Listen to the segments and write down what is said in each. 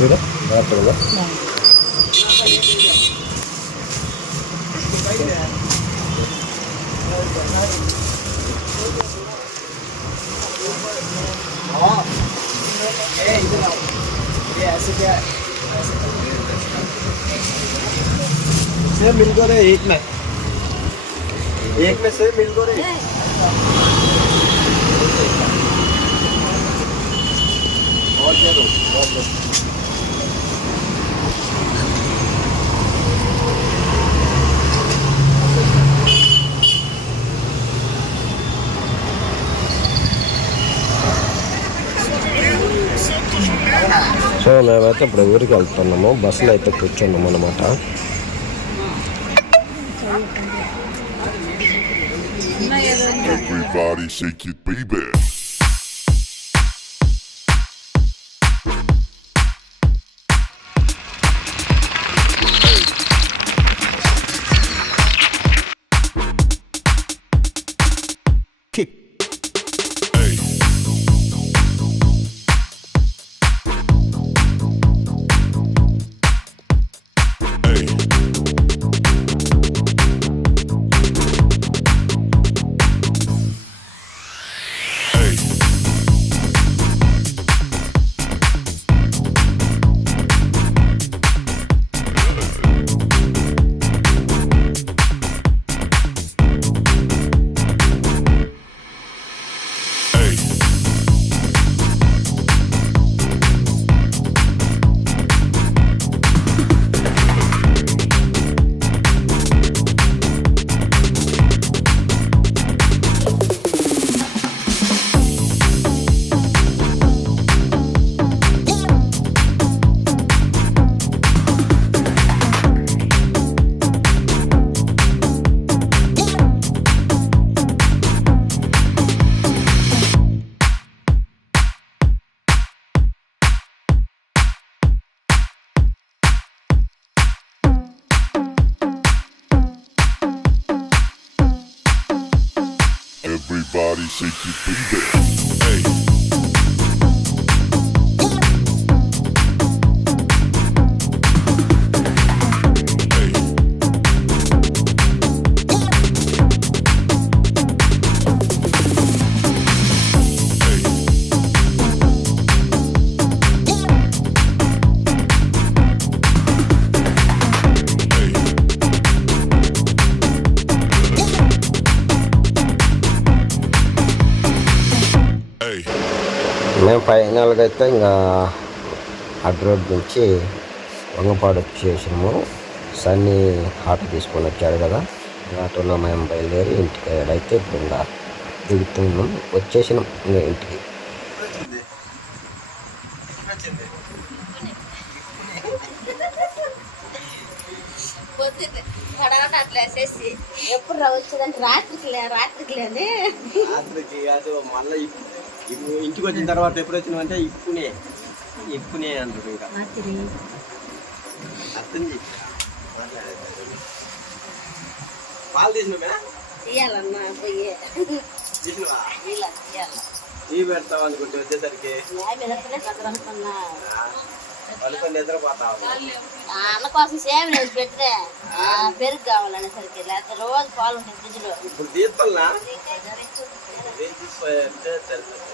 ठीक है ज़्यादा से मिल गो एक में। एक में से मिल गो रे और क्या दो? बहुत సో మేమైతే ఇప్పుడు ఊరికి వెళ్తున్నాము బస్సులో అయితే కూర్చున్నాము అనమాట Everybody shake it, baby. say keep baby. మేము ఫైనల్గా అయితే ఇంకా అడ్డు రోడ్ నుంచి వంగపాడు వచ్చేసాము సన్నీ ఆటో తీసుకొని వచ్చాడు కదా. ఆటోలో మేము బయలుదేరి ఇంటికి అయితే ఇప్పుడు ఇంకా దిగుతున్నాం. వచ్చేసినాం ఇంకా ఇంటికి. ఎప్పుడు రా వచ్చేదంటే రాత్రికి రాత్రికి లేని రాత్రికి కాదు మళ్ళీ ఇప్పుడు ఇంటికి వచ్చిన తర్వాత ఎప్పుడు వచ్చినామంటే ఇప్పునే ఇప్పునే అంటారు ఇంకా. అర్థం చేయి పాలు తీసినామే తీయాలన్నా పోయి. తీసినవా? ఇలా తీయాల. టీ పెడతాం అనుకుంటే వచ్చేసరికి. పడుకొని నిద్రపోతావు. అన్న కోసం సేమ్ పెరుగు కావాలనేసరికి లేకపోతే రోజు పాలు ఉంటాయి ఫ్రిడ్జ్లో. ఇప్పుడు తీసుకోవాలనా ఏం తీసుకోవాలంటే సరిపోతుంది.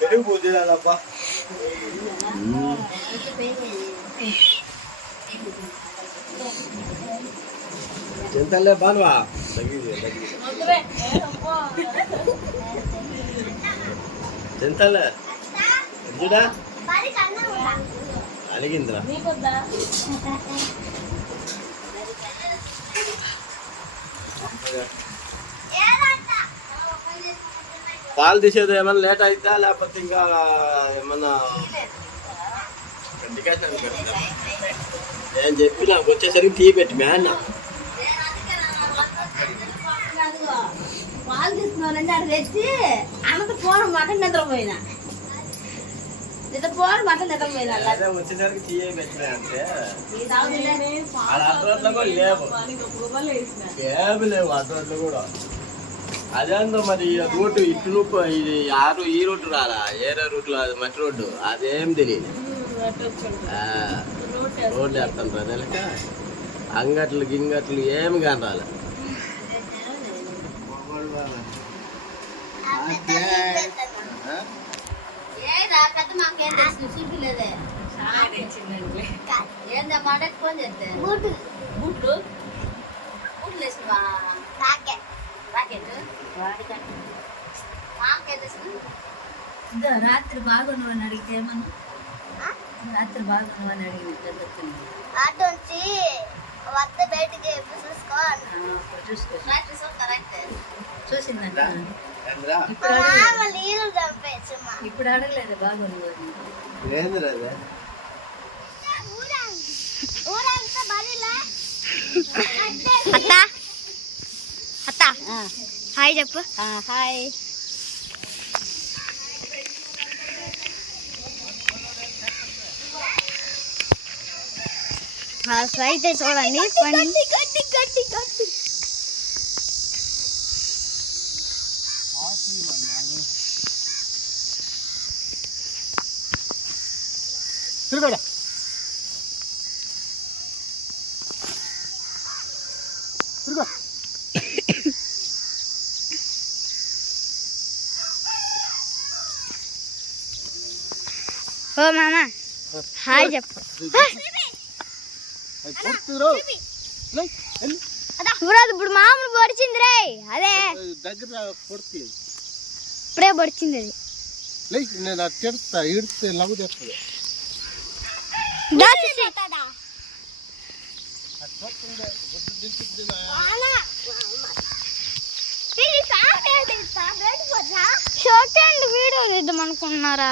పెరుగు పూజ చేయాలబ్బా ఎంతలే బానువా తగ్గింది తగ్గింది ఎంతలే చూడా అలిగిందిరా పాలు తీసేది ఏమన్నా లేట్ అవుతా లేకపోతే ఇంకా ఏమన్నా నేను చెప్పి నాకు వచ్చేసరికి టీ పెట్టి మ్యాన్ పాలు తీసుకున్నానంటే అది తెచ్చి అన్నతో ఫోన్ మాట నిద్రపోయినా. మాట నిద్రపోయినా వచ్చేసరికి టీ పెట్టినా అంటే లేవు. కూడా. అదేందో మరి రూట్ ఇటు రూపు ఇది ఆ రూ- ఈ రూట్ రాలా? ఏరే రూట్లో అది మట్టి రోడ్డు? అదేం తెలియదు. రోడ్లు వేస్తాను ప్రజలక అంగట్లు గింగట్లు ఏమి చూపిలేదే ఏందా మాట ఫోన్ చేస్తే. బూట్లు బూట్లు. బూట్లు వేసుకున్నా రాత్రి బాగున్నావని అడిగితే ఏమన్నా? రాత్రి బాగున్నావని అడిగిన అటుంచి వద్ద బయటికి చూసుకో రాత్రి చూసిందంట. ఏంద్రా? ఇప్పుడు అడగలేదు. నీళ్ళు చంపేచ్చు ఇప్పుడు అడగలేదు బాగున్నావని ఏందిరా ఇది? ఊరంతా బలిలా అత్త అత్త హాయ్ చెప్పు. హాయ్. అయితే చూడండి గట్టి గట్టి ఓ మామ. హాయ్ చెప్పు. ఇప్పుడు ఇప్పుడు మామూలు పొడిచింది రే అదే. దగ్గర ఇప్పుడే పొడిచింది అది. నేను అది తిడతా ఇడితే లవ్ చేస్తుంది. షార్ట్ అండ్ వీడియో తీద్దాం అనుకున్నారా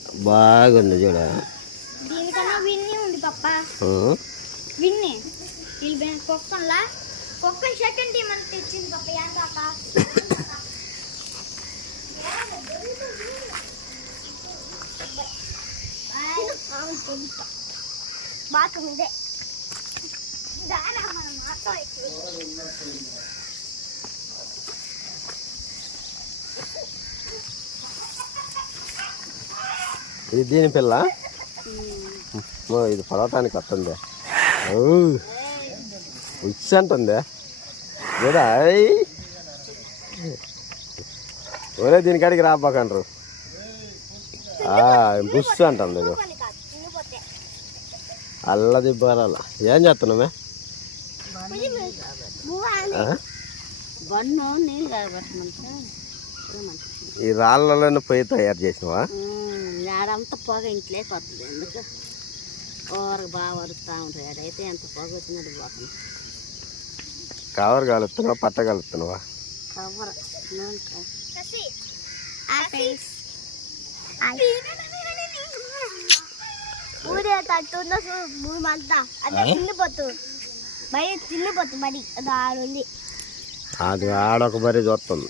కుక్కలా కుక్క సెకండ్ టీం అని తెచ్చింది పప్ప? ఏం కాక బాత్రూమ్ ఇదే. దానా మనం మాత్రం ఇది దీని పిల్ల? ఇది పొలటానికి వస్తుంది. ఉచ్చి అంటుంది. చూడా ఐ. ఒరే దీనికాడికి రాబాకండ్రు బుస్ అంటుంది ఇది అల్లది బరాల ఏం చేస్తున్నామే బన్ను నీళ్ళు ఈ రాళ్ళలోనే పొయ్యి తయారు చేసినవా? ఆడంతా పొగ ఇంట్లోకి వస్తుంది ఎందుకు? కూరకు బాగా వరుస్తూ ఉంటాయి ఆడైతే ఎంత పొగ వచ్చినట్టు పోతుంది. కవర్ కలుపుతున్నావా పట్ట కలుపుతున్నావా? కవర్. ఊరే తట్టుందో భూమంతా. అదే తిండిపోతు బయట తిండిపోతు బడి అది ఆడుంది. అది ఆడొక బరి చూస్తుంది.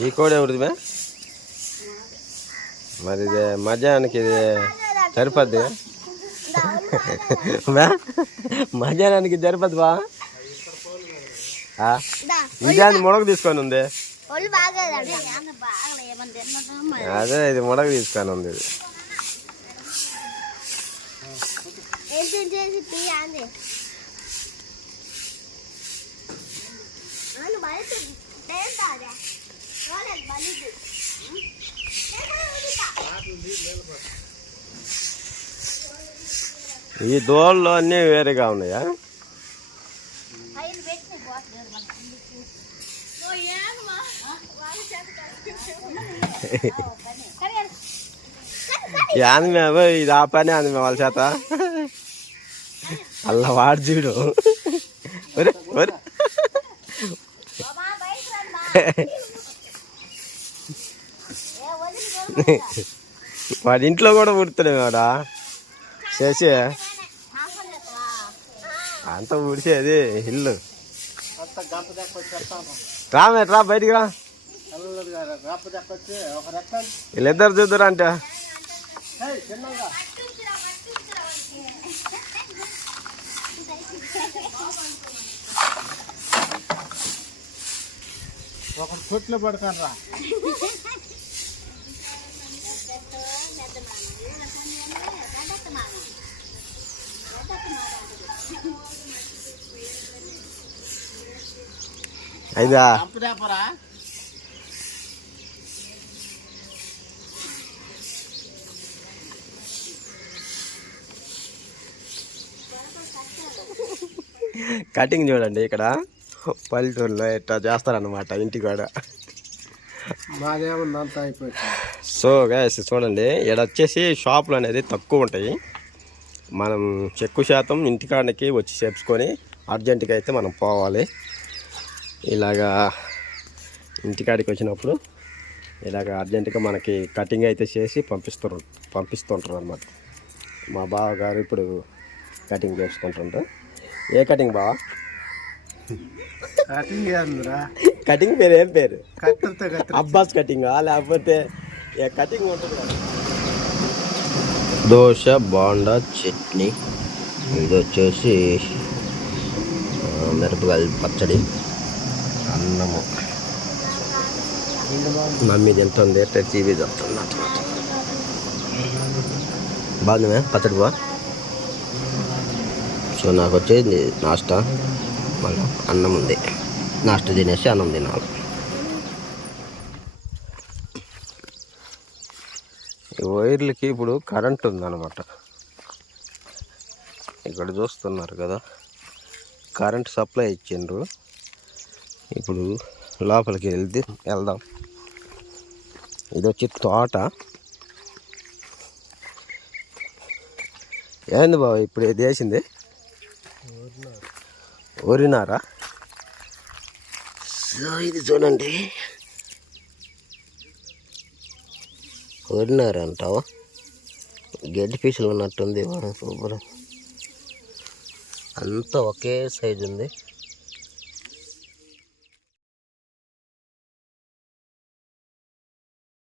ఈ కోడి ఎవరిది మే మరి ఇది మధ్యాహ్నానికి ఇది సరిపోద్ది మధ్యాహ్నానికి సరిపోద్ది బా? ఆ? ఇదేంది ముడక తీసుకొని ఉంది. అదే ఇది మొడక తీసుకొని ఉంది ఇది. ఈ దోళ్ళు అన్నీ వేరేగా ఉన్నాయా పైన పెట్టి పోతుంది యాంది మేము ఇది ఆ పని అంది మేము వాళ్ళ చేత. అలా వాడు చూడు. ఒరే ఒరే. వాడి ఇంట్లో కూడా పుడతాడు మేడా చేసి అంత పుడిచేది ఇల్లు. రామే రా బయటికి రా. వీళ్ళిద్దరు చూద్దరు అంటే ఒకడు కొట్లో పడతాను రా అయిదా కటింగ్ చూడండి ఇక్కడ. పల్లెటూరులో ఇట్లా చేస్తారనమాట ఇంటి కూడా. మాదేమన్నా సో గ్యాస్ చూడండి ఇక్కడ వచ్చేసి షాపులు అనేది తక్కువ ఉంటాయి. మనం ఎక్కువ శాతం ఇంటికాడకి వచ్చి చేర్చుకొని అర్జెంటుగా అయితే మనం పోవాలి. ఇలాగా ఇంటికాడికి వచ్చినప్పుడు ఇలాగ అర్జెంటుగా మనకి కటింగ్ అయితే చేసి పంపిస్తారు పంపిస్తుంటారు అనమాట మా బావ గారు ఇప్పుడు కటింగ్ చేసుకుంటుంటారు ఏ కటింగ్ బావ? కటింగ్ ఏందిరా కటింగ్ పేరు ఏం పేరు? అబ్బాస్ కటింగా లేకపోతే ఏ కటింగ్ ఉంటుంది దోశ బాండా చట్నీ. ఇది వచ్చేసి ఆ, మిరపకాయల పచ్చడి అన్నము. మమ్మీ తింటుంది అంటే టీవీ నాతో. బాగుంది? పచ్చడి బా సో నాకు వచ్చేది నాస్టా మళ్ళీ అన్నం ఉంది. నాస్టా తినేసి అన్నం తినాలి. ఈ వైర్లకి ఇప్పుడు కరెంట్ ఉందన్నమాట. ఇక్కడ చూస్తున్నారు కదా కరెంట్ సప్లై ఇచ్చిండ్రు. ఇప్పుడు లోపలికి వెళ్తే వెళ్దాం. ఇది వచ్చి తోట ఏంది బాబు ఇప్పుడు ఇది వేసింది? ఓరినారా? సో ఇది చూడండి. ఓరినారా అంటావా? గడ్డి పీసులు ఉన్నట్టుంది. సూపర్. అంతా ఒకే సైజు ఉంది.